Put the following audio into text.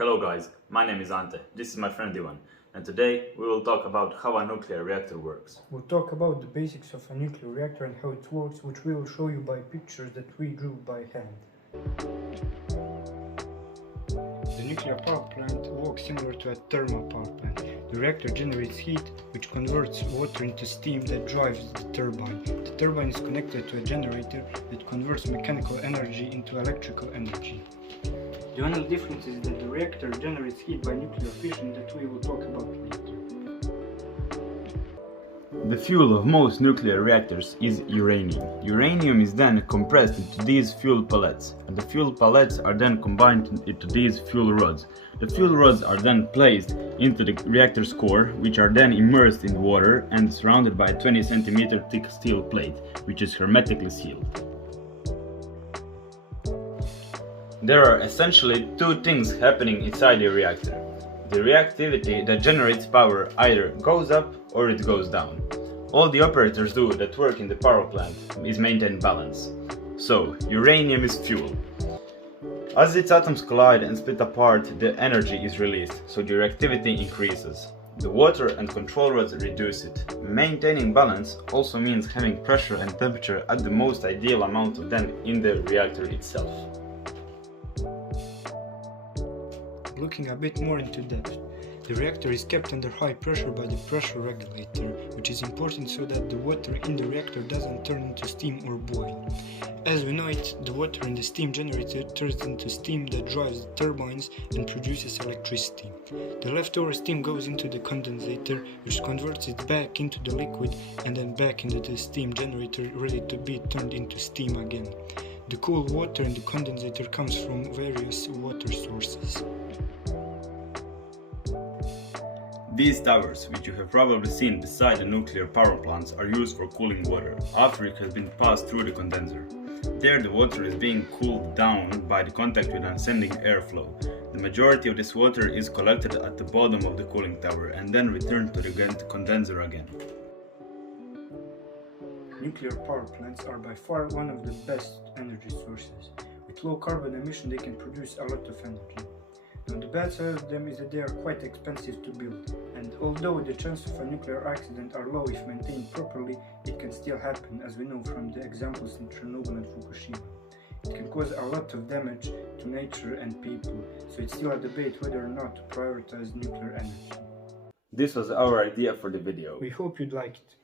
Hello guys, my name is Ante, this is my friend Ivan, and today we will talk about how a nuclear reactor works. We'll talk about the basics of a nuclear reactor and how it works, which we will show you by pictures that we drew by hand. The nuclear power plant works similar to a thermal power plant. The reactor generates heat, which converts water into steam that drives the turbine. The turbine is connected to a generator that converts mechanical energy into electrical energy. The only difference is that the reactor generates heat by nuclear fission that we will talk about later. The fuel of most nuclear reactors is uranium. Uranium is then compressed into these fuel pellets, and the fuel pellets are then combined into these fuel rods. The fuel rods are then placed into the reactor's core, which are then immersed in water and surrounded by a 20 cm thick steel plate, which is hermetically sealed. There are essentially two things happening inside the reactor. The reactivity that generates power either goes up or it goes down. All the operators do that work in the power plant is maintain balance. So, uranium is fuel. As its atoms collide and split apart, the energy is released, so the reactivity increases. The water and control rods reduce it. Maintaining balance also means having pressure and temperature at the most ideal amount of them in the reactor itself. Looking a bit more into depth, the reactor is kept under high pressure by the pressure regulator, which is important so that the water in the reactor doesn't turn into steam or boil. As we know it, the water in the steam generator turns into steam that drives the turbines and produces electricity. The leftover steam goes into the condensator, which converts it back into the liquid and then back into the steam generator, ready to be turned into steam again. The cool water in the condensator comes from various water sources. These towers, which you have probably seen beside the nuclear power plants, are used for cooling water after it has been passed through the condenser. There the water is being cooled down by the contact with ascending airflow. The majority of this water is collected at the bottom of the cooling tower and then returned to the condenser again. Nuclear power plants are by far one of the best energy sources. With low carbon emission they can produce a lot of energy. Now the bad side of them is that they are quite expensive to build, and although the chances of a nuclear accident are low if maintained properly, it can still happen, as we know from the examples in Chernobyl and Fukushima. It can cause a lot of damage to nature and people, so it's still a debate whether or not to prioritize nuclear energy. This was our idea for the video. We hope you'd like it.